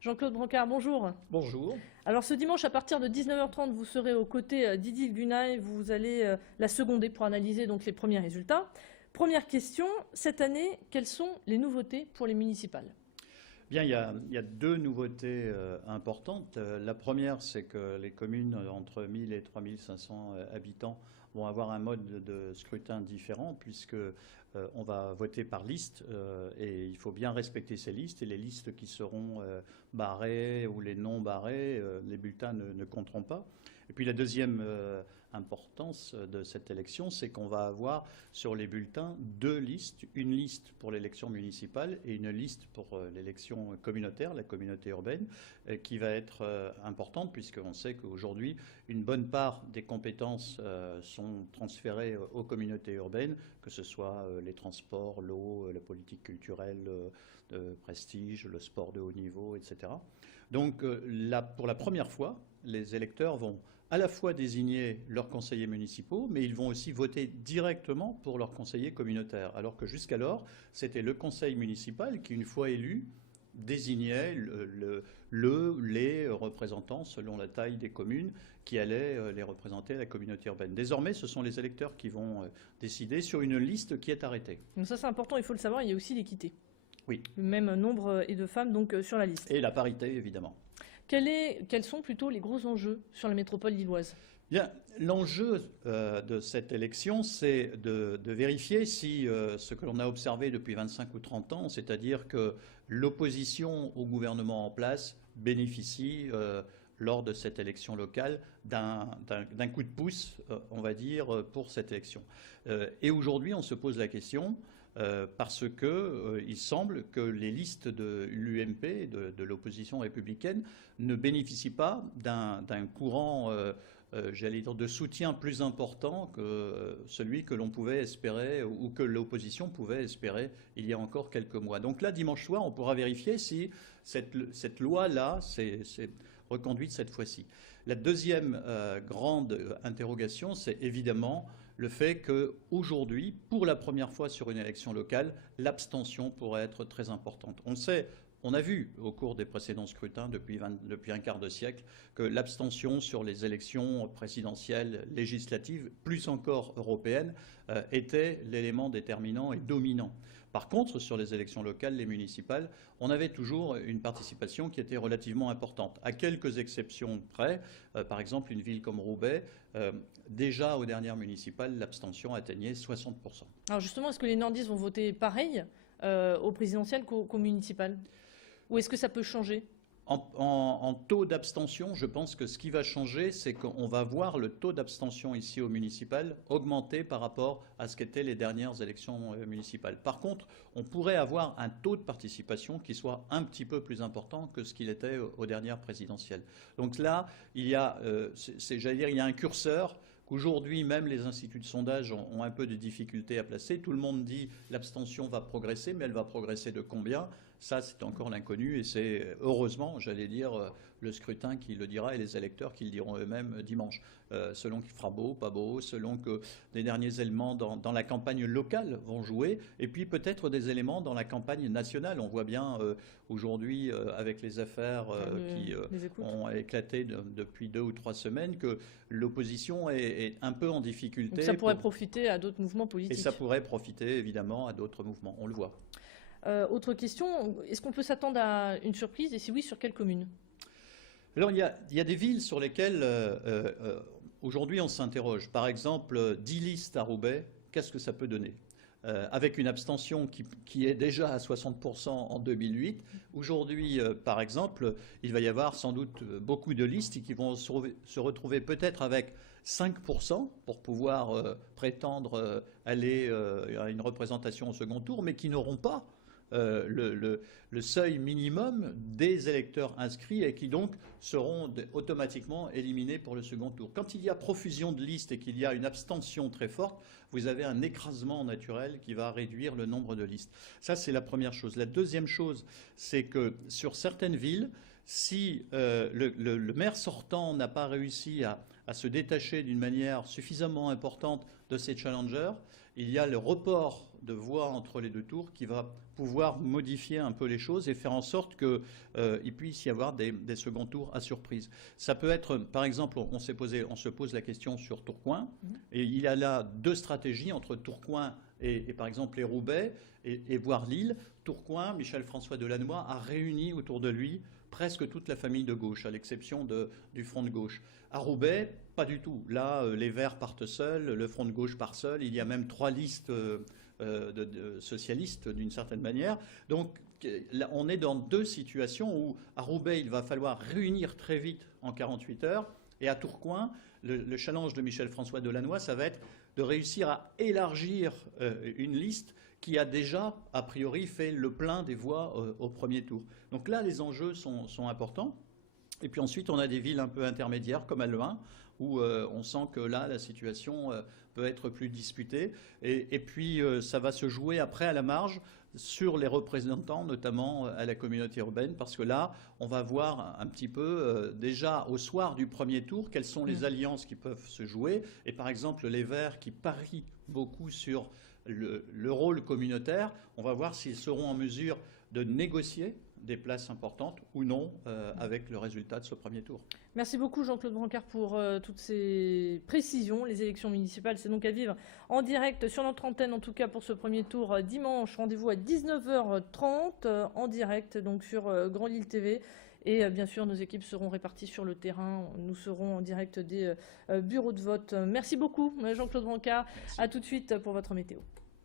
Jean-Claude Brancard, bonjour. Bonjour. Alors ce dimanche, à partir de 19h30, vous serez aux côtés d'Idil Günay. Vous allez la seconder pour analyser donc les premiers résultats. Première question, cette année, quelles sont les nouveautés pour les municipales ? Bien, il y a deux nouveautés importantes. La première, c'est que les communes entre 1000 et 3500 habitants vont avoir un mode de scrutin différent puisque on va voter par liste et il faut bien respecter ces listes et les listes qui seront barrées ou les non barrées, les bulletins ne compteront pas. Et puis la deuxième importance de cette élection, c'est qu'on va avoir sur les bulletins deux listes, une liste pour l'élection municipale et une liste pour l'élection communautaire, la communauté urbaine, qui va être importante puisqu'on sait qu'aujourd'hui, une bonne part des compétences sont transférées aux communautés urbaines, que ce soit les transports, l'eau, la politique culturelle de prestige, le sport de haut niveau, etc. Donc pour la première fois, les électeurs vont à la fois désigner leurs conseillers municipaux, mais ils vont aussi voter directement pour leurs conseillers communautaires. Alors que jusqu'alors, c'était le conseil municipal qui, une fois élu, désignait les représentants selon la taille des communes qui allaient les représenter à la communauté urbaine. Désormais, ce sont les électeurs qui vont décider sur une liste qui est arrêtée. Donc ça c'est important, il faut le savoir, il y a aussi l'équité. Oui. Le même nombre de femmes donc sur la liste. Et la parité, évidemment. Quels sont plutôt les gros enjeux sur la métropole lilloise ? Bien, l'enjeu de cette élection, c'est de vérifier si ce que l'on a observé depuis 25 ou 30 ans, c'est-à-dire que l'opposition au gouvernement en place bénéficie lors de cette élection locale d'un coup de pouce, on va dire, pour cette élection. Et aujourd'hui, on se pose la question parce que il semble que les listes de l'UMP, de l'opposition républicaine, ne bénéficient pas d'un courant j'allais dire, de soutien plus important que celui que l'on pouvait espérer ou que l'opposition pouvait espérer il y a encore quelques mois. Donc là, dimanche soir, on pourra vérifier si cette loi-là s'est reconduite cette fois-ci. La deuxième grande interrogation, c'est évidemment le fait qu'aujourd'hui, pour la première fois sur une élection locale, l'abstention pourrait être très importante. On a vu au cours des précédents scrutins depuis un quart de siècle que l'abstention sur les élections présidentielles, législatives, plus encore européennes, était l'élément déterminant et dominant. Par contre, sur les élections locales, les municipales, on avait toujours une participation qui était relativement importante. À quelques exceptions près, par exemple une ville comme Roubaix, déjà aux dernières municipales, l'abstention atteignait 60%. Alors justement, est-ce que les nordistes vont voter pareil aux présidentielles qu'aux municipales ? Ou est-ce que ça peut changer ? En taux d'abstention, je pense que ce qui va changer, c'est qu'on va voir le taux d'abstention ici au municipal augmenter par rapport à ce qu'étaient les dernières élections municipales. Par contre, on pourrait avoir un taux de participation qui soit un petit peu plus important que ce qu'il était aux dernières présidentielles. Donc là, il y a, j'allais dire, il y a un curseur qu'aujourd'hui, même les instituts de sondage ont un peu de difficulté à placer. Tout le monde dit l'abstention va progresser, mais elle va progresser de combien ? Ça, c'est encore l'inconnu et c'est heureusement, j'allais dire, le scrutin qui le dira et les électeurs qui le diront eux-mêmes dimanche. Selon qu'il fera beau, pas beau, selon que des derniers éléments dans la campagne locale vont jouer et puis peut-être des éléments dans la campagne nationale. On voit bien aujourd'hui avec les affaires qui ont éclaté depuis 2 ou 3 semaines que l'opposition est un peu en difficulté. Donc ça pourrait profiter à d'autres mouvements politiques. Et ça pourrait profiter évidemment à d'autres mouvements, on le voit. Autre question, est-ce qu'on peut s'attendre à une surprise et si oui, sur quelle commune ? Alors il y a des villes sur lesquelles aujourd'hui on s'interroge. Par exemple, 10 listes à Roubaix, qu'est-ce que ça peut donner ? Avec une abstention qui est déjà à 60% en 2008. Aujourd'hui, par exemple, il va y avoir sans doute beaucoup de listes qui vont se retrouver peut-être avec 5% pour pouvoir prétendre aller à une représentation au second tour, mais qui n'auront pas le seuil minimum des électeurs inscrits et qui donc seront automatiquement éliminés pour le second tour. Quand il y a profusion de listes et qu'il y a une abstention très forte, vous avez un écrasement naturel qui va réduire le nombre de listes. Ça, c'est la première chose. La deuxième chose, c'est que sur certaines villes, si le maire sortant n'a pas réussi à se détacher d'une manière suffisamment importante de ses challengers, il y a le report de voix entre les deux tours qui va pouvoir modifier un peu les choses et faire en sorte qu'il puisse y avoir des seconds tours à surprise. Ça peut être, par exemple, on se pose la question sur Tourcoing, et il y a là deux stratégies entre Tourcoing et par exemple les Roubaix et voire Lille. Tourcoing, Michel-François Delannoy a réuni autour de lui presque toute la famille de gauche, à l'exception du Front de gauche. À Roubaix, pas du tout. Là, les Verts partent seuls, le Front de gauche part seul. Il y a même 3 listes de socialistes, d'une certaine manière. Donc, là, on est dans deux situations où, à Roubaix, il va falloir réunir très vite en 48 heures. Et à Tourcoing, le challenge de Michel-François Delannoy, ça va être de réussir à élargir une liste qui a déjà, a priori, fait le plein des voix au premier tour. Donc là, les enjeux sont importants. Et puis ensuite, on a des villes un peu intermédiaires, comme Halluin, où on sent que là, la situation peut être plus disputée. Et puis, ça va se jouer après à la marge sur les représentants, notamment à la communauté urbaine, parce que là, on va voir un petit peu, déjà au soir du premier tour, quelles sont les alliances qui peuvent se jouer. Et par exemple, les Verts qui parient beaucoup sur le rôle communautaire, on va voir s'ils seront en mesure de négocier des places importantes ou non avec le résultat de ce premier tour. Merci beaucoup Jean-Claude Brancard pour toutes ces précisions. Les élections municipales, c'est donc à vivre en direct sur notre antenne, en tout cas pour ce premier tour dimanche. Rendez-vous à 19h30 en direct donc sur Grand Lille TV. Et bien sûr, nos équipes seront réparties sur le terrain. Nous serons en direct des bureaux de vote. Merci beaucoup Jean-Claude Brancard. Merci. À tout de suite pour votre météo.